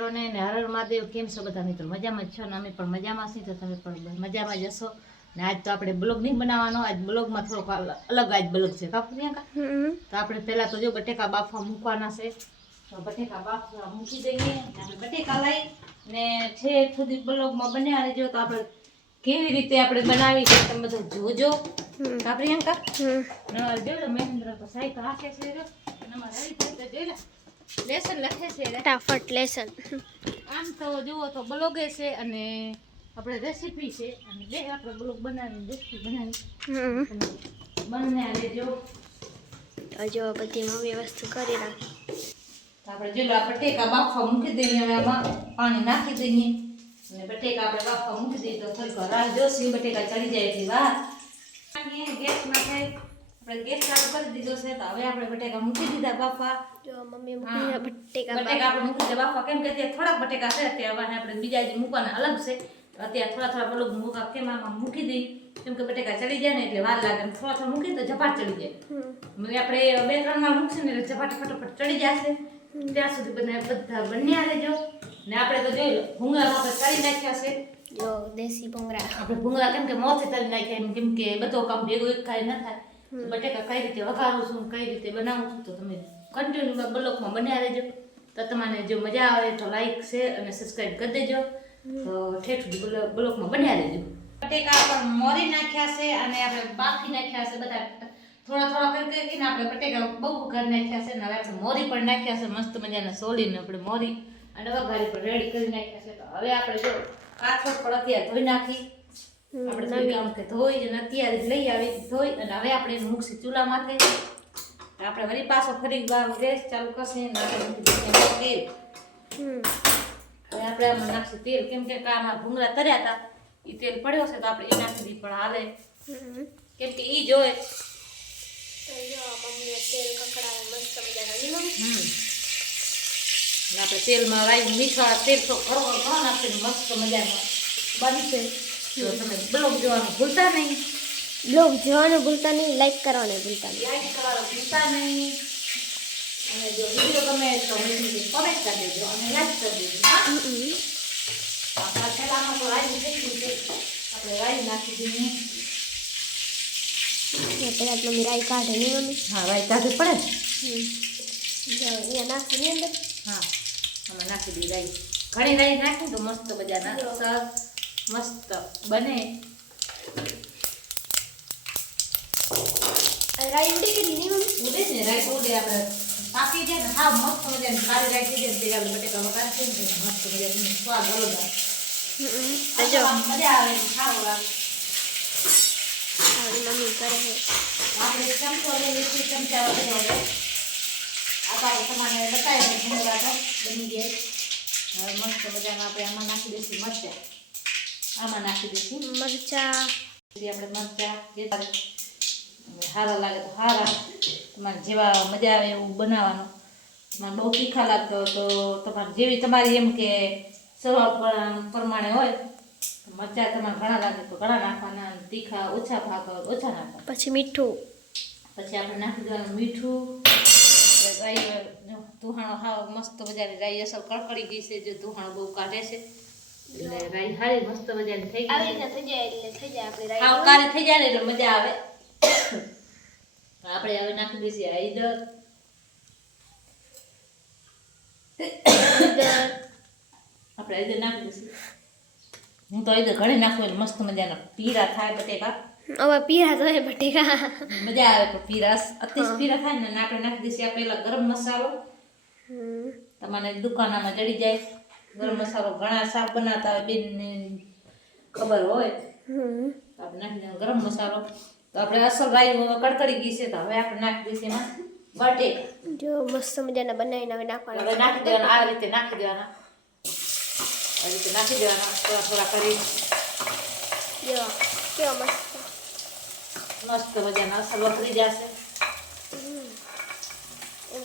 મિત્રોને ને હર મહાદેવ કેમ છો બધા મિત્રો? મજામાં જ છો? ને અમે પણ મજામાં છીએ તો તમે પણ મજામાં જ હશો. ને આજ તો આપણે બ્લોગ નહીં બનાવવાનો આજ બ્લોગમાં થોડોક અલગ આજ બ્લોગ છે. કાપુ પ્રિયંકા તો આપણે પહેલા તો જો બટેકા બાફવા મૂકવાના છે. તો બટેકા બાફવા મૂકી દઈએ. આપણે બટેકા લઈ ને છે સુધી બ્લોગમાં બન્યા રહેજો. તો આપણે કેવી રીતે આપણે બનાવી છે તમે બધા જોજો. કા પ્રિયંકા જોઈ લો મહેન્દ્ર તો સાયકલ હાકે છે જો ભાઈ તો જોઈ લો લેસન લખે છે. ફટાફટ લેસન આમ તો જુઓ તો બ્લોગે છે અને આપણે રેસીપી છે. અને બે આપણે બ્લોગ બનાવીને રેસીપી બનાવી. બંને લેજો. તો જો બધી મમ્મી વસ્તુ કરી રાખી. આપણે જો આ બટેકા બાફવા મૂકી દઈએ હવે આમાં. પાણી નાખી દઈએ. અને બટેકા આપણે બાફવા મૂકી દઈએ તો થોડીક રાહ જોશું. બટેકા ચડી જાય એટલી વાર. ગેસમાં થાય. આપણે ગેસ ચાલુ કરી દીધો છે તો હવે આપણે બટેકા મૂકી દીધા બાફવા જો મમ્મી મૂકી દીધા બટેકા બટેકા આપણે મૂકી દીધા બાફા. કેમ કે ત્યાં થોડાક બટેકા છે ત્યાં આપણે બીજા જે મૂકવાના અલગ છે અત્યારે થોડા થોડા પેલું મૂકા કેમ આમાં મૂકી દઈ. કેમ કે બટેકા ચડી જાય ને એટલે વાર લાગે. થોડા થોડા મૂકી તો ઝપાટ ચડી જાય. મને આપણે બે ત્રણ વાર મૂકશું ને એટલે ઝપાટ ફટાફટ ચડી જશે. ત્યાં સુધી બધા બધા બન્યા રહેજો. ને આપણે તો જોઈ લો ભૂંગળા આપણે તળી નાખ્યા છે. જો દેશી ભૂંગળા. આપણે ભૂંગળા કેમ કે મોથી તળી નાખ્યા એમ કેમ કે બધો કામ ભેગું એક કાંઈ ન થાય. તો બટેકા કઈ રીતે વઘારું છું કઈ રીતે બનાવું છું તો તમે કન્ટિન્યુ બ્લોકમાં બન્યા રહેજો. તો તમને જો મજા આવે તો લાઈક છે અને સબસ્ક્રાઇબ કરી દેજો. તો ઠેઠ સુધી બ્લોકમાં બન્યા રહેજો. બટેકા પણ મોરી નાખ્યા છે અને આપણે બાફી નાખ્યા છે બધા. થોડા થોડા કરી કરીને આપણે બટેકા બહુ ઘર નાખ્યા છે. અને હવે આપણે મોરી પણ નાખ્યા છે મસ્ત મજાના સોલીને આપણે મોરી અને વઘારી પણ રેડી કરી નાખ્યા છે. તો હવે આપણે જો કાથોડ પણ અત્યારે ધોઈ નાખી. આપણે નવી. વખતે ધોઈ અને અત્યારે લઈ આવી. ધોઈ અને હવે આપણે એનું મૂકશું ચૂલા માથે. આપણે વળી પાછો ફરી વાર ગેસ ચાલુ કરશે. આપણે તેલ. હવે આપણે આમાં નાખશું તેલ. કેમ કે આમાં ભૂંગળા તર્યા હતા. એ તેલ પડ્યો છે તો આપણે એ નાખી દઈએ પણ હાલે. કેમ કે એ જોવે. તો જો મમ્મીએ તેલ કકડાવે મસ્ત મજાના. નહીં મમ્મી હમ. અને આપણે તેલમાં રાઈ મીઠા તેલ તો ઘણો ઘણો નાખીને મસ્ત મજામાં બનશે. તમે બ્લોગ જોવાનું ભૂલતા નહીં. બ્લોગ જોવાનું ભૂલતા નહીં લાઈક કરવાનું ભૂલતા નહીં. લાઈક કરવાનું ભૂલતા નહીં. અને જો વીડિયો ગમે તો કોમેન્ટ કરી દેજો અને લાઈક કરી દેજો આપણા પહેલામાં તો રાઈ થઈ ગયું છે. આપણે રાઈ નાખી દઈએ. જો પેલા તો મમ્મી રાઈ કાઢે નહીં મમ્મી? હા રાઈ કાઢવી પડે. અહીંયા નાખી અંદર. હા આમાં નાખી દઈએ રાઈ. ઘણી રાઈ નાખી તો મસ્ત બધા સરસ. મસ્ત. બને. રાઈ ઉડી કે નહીં મમ્મી? ઉડે છે રાઈ ઉડે આપણે પાકી જાય ને હા મસ્ત મજાની. સારી રાઈ થઈ જાય આપણે બટેકા વઘાર ને મસ્ત મજાનું. સ્વાદ અલગ મજા આવે ખાવા મમ્મી કરે છે. આપણે ચમચો લઈએ છીએ ચમચા વગેરે આપણે તમારે ભૂંગળા તો બની જાય. હવે મસ્ત મજામાં આપણે આમાં નાખી દઈશું મરચાં. આમાં નાખી દઈશું. મરચા. આપણે મરચાં જે સારા લાગે તો સારા તમારે જેવા મજા આવે એવું બનાવવાનું. તમારે બહુ તીખા લાગતો તો તમારે જેવી તમારી એમ કે સ્વભાવ પર- પ્રમાણે હોય મરચા તમારે ઘણા લાગે તો ઘણા નાખવાના તીખા ઓછા ભાગ ઓછા નાખવાના. પછી મીઠું. પછી આપણે નાખી દેવાનું મીઠું. રાઈ જો ધુહાણો હાવ મસ્ત મજાની રાઈ અસર કડકડી ગઈ છે જો ધુહાણો બહુ કાઢે છે. એટલે રાઈ હારી મસ્ત મજાની થઈ ગઈ આવી થઈ જાય એટલે થઈ જાય આપણે રાઈ. કાળી થઈ જાય એટલે મજા આવે. આપણે હવે નાખી દઈશું હળદર આપણે હળદર નાખી દઈશું. હું તો હળદર ઘણી નાખું એટલે મસ્ત મજાના પીરા થાય બટેકા. હવે પીરા એ બટેકા. મજા આવે પણ પીરા અત્યાર પીરા થાય ને આપણે નાખી દઈશું આ પહેલા ગરમ મસાલો. તમારે દુકાનમાં જડી જાય. ગરમ મસાલો ઘણા શાક બનાવતા હોય બેનને ખબર હોય. આપણે ગરમ મસાલો. તો આપણે અસલ રાઈ કડકડી ગઈ છે તો હવે આપણે નાખી દઈશું એમાં બટેકા. જો મસ્ત મજાના બનાવીને હવે નાખવાના. હવે નાખી દેવાના આ રીતે નાખી દેવાના. આ રીતે નાખી દેવાના થોડા થોડા કરી. જો કેવો મસ્ત. મસ્ત મજાના અસલ વખરી જશે.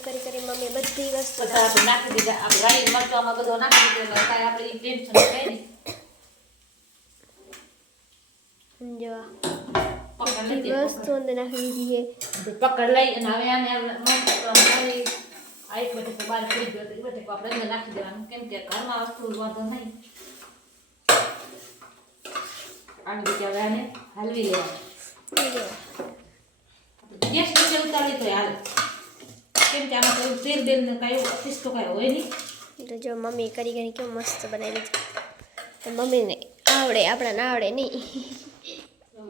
કરી કરી મમ્મી બધી વસ્તુ આપણે નાખી દીધા. આપણે રાઈ મરચામાં બધો નાખી દીધો. આપણે ઈ ટેન્શન થાય ને જો બધી વસ્તુ અંદર નાખી દીધી છે. પકડ લઈ અને હવે આને આપણે મસ્ત કરી આ એક બટેકો બહાર તો આપણે અંદર નાખી દેવાનું. કેમ કે ઘરમાં વસ્તુ વાંધો નહીં. આવી રીતે હવે આને હલવી લેવાનું. ગેસ નીચે ઉતારી તો હાલ. કેમ કે આમાં એવું તેલ બેલ ને કાંઈ ઓફિસ તો કાંઈ હોય નહીં. તો જો મમ્મી કરી કરી કેવું મસ્ત બનાવી છે. તો મમ્મીને આવડે આપણા ના આવડે નહીં.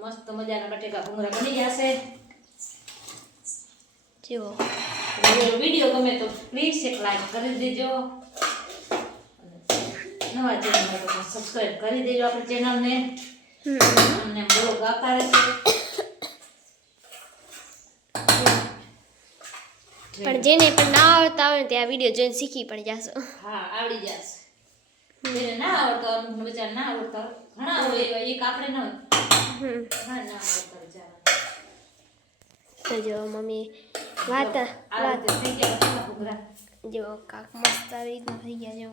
મસ્ત મજાના બટેકા ભૂંગરા બની જશે જુઓ. વીડિયો ગમે તો પ્લીઝ એક લાઈક કરી દેજો. નવા ચેનલ સબસ્ક્રાઈબ કરી દેજો આપણી ચેનલને અમને બ્લોગ આવતા રહેશે પણ જેને પણ ના આવડતા હોય ત્યાં તે આ વીડિયો જોઈને શીખી પણ જાશો. હા આવડી જશે. જેને ના આવડતો હોય, અમુકને ના આવડતા ઘણા હોય એવા, એક આપણે ન ઘણા ના આવડતા બિચારા. જો મમ્મી વાત વાત. જો કાક મસ્ત આવી રીતના થઈ ગયા જો.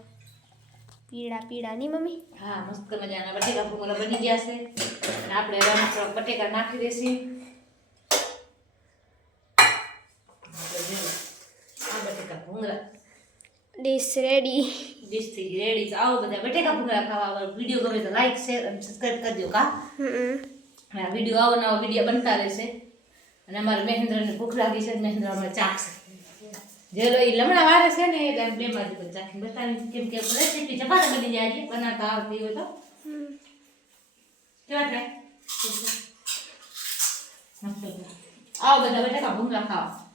પીળા પીળા નહીં મમ્મી? હા મસ્ત મજાના બટેકા ભૂંગળા બની ગયા છે. આપણે રમ બટેકા નાખી દેશું આપણે જો, આ બટેકા ભૂંગળા ડીશ રેડી ડીશ થઈ રેડી આવો બધા બટેકા ભૂંગળા ખાવા વીડિયો ગમે તો લાઈક શેર અને સબસ્ક્રાઈબ દો કા? આ વીડિયો આવો નવો વીડિયો બનતા રહેશે. અને અમારે મહેન્દ્રને ભૂખ લાગી છે મહેન્દ્ર અમે ચાખશે જેલો એ લમણા વારે છે ને એટલે બે માંથી પણ ચાખી બતાવી કેમ કે રેસીપી ચપાટા બની જાય છે બનાવતા આવતી હોય તો. કેવા થાય? આવો બધા બટાકા ભૂંગળા ખાવા.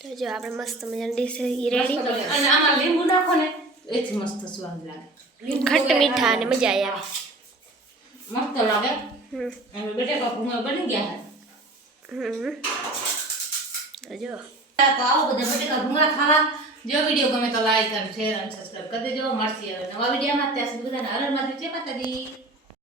તો જો આપણે મસ્ત મજાની ડીશ રેડી મસ્ત બને. અને આમાં લીંબુ નાખો ને એથી મસ્ત સ્વાદ લાગે લીંબુ ખટ્ટ વગેરે મીઠા અને મજા આવે મસ્ત લાગે હમ અને બટાકા ભૂંગળા બની ગયા છે હમ તો જો તો આવો બધા બટેકા ભૂંગળા ખાવા જો વીડિયો ગમે તો લાઈક અને શેર અને સબસ્ક્રાઈબ કરી દેજો મળશે હવે નવા વિડીયોમાં ત્યાં સુધી બધાને હરણ માથે જય માતાજી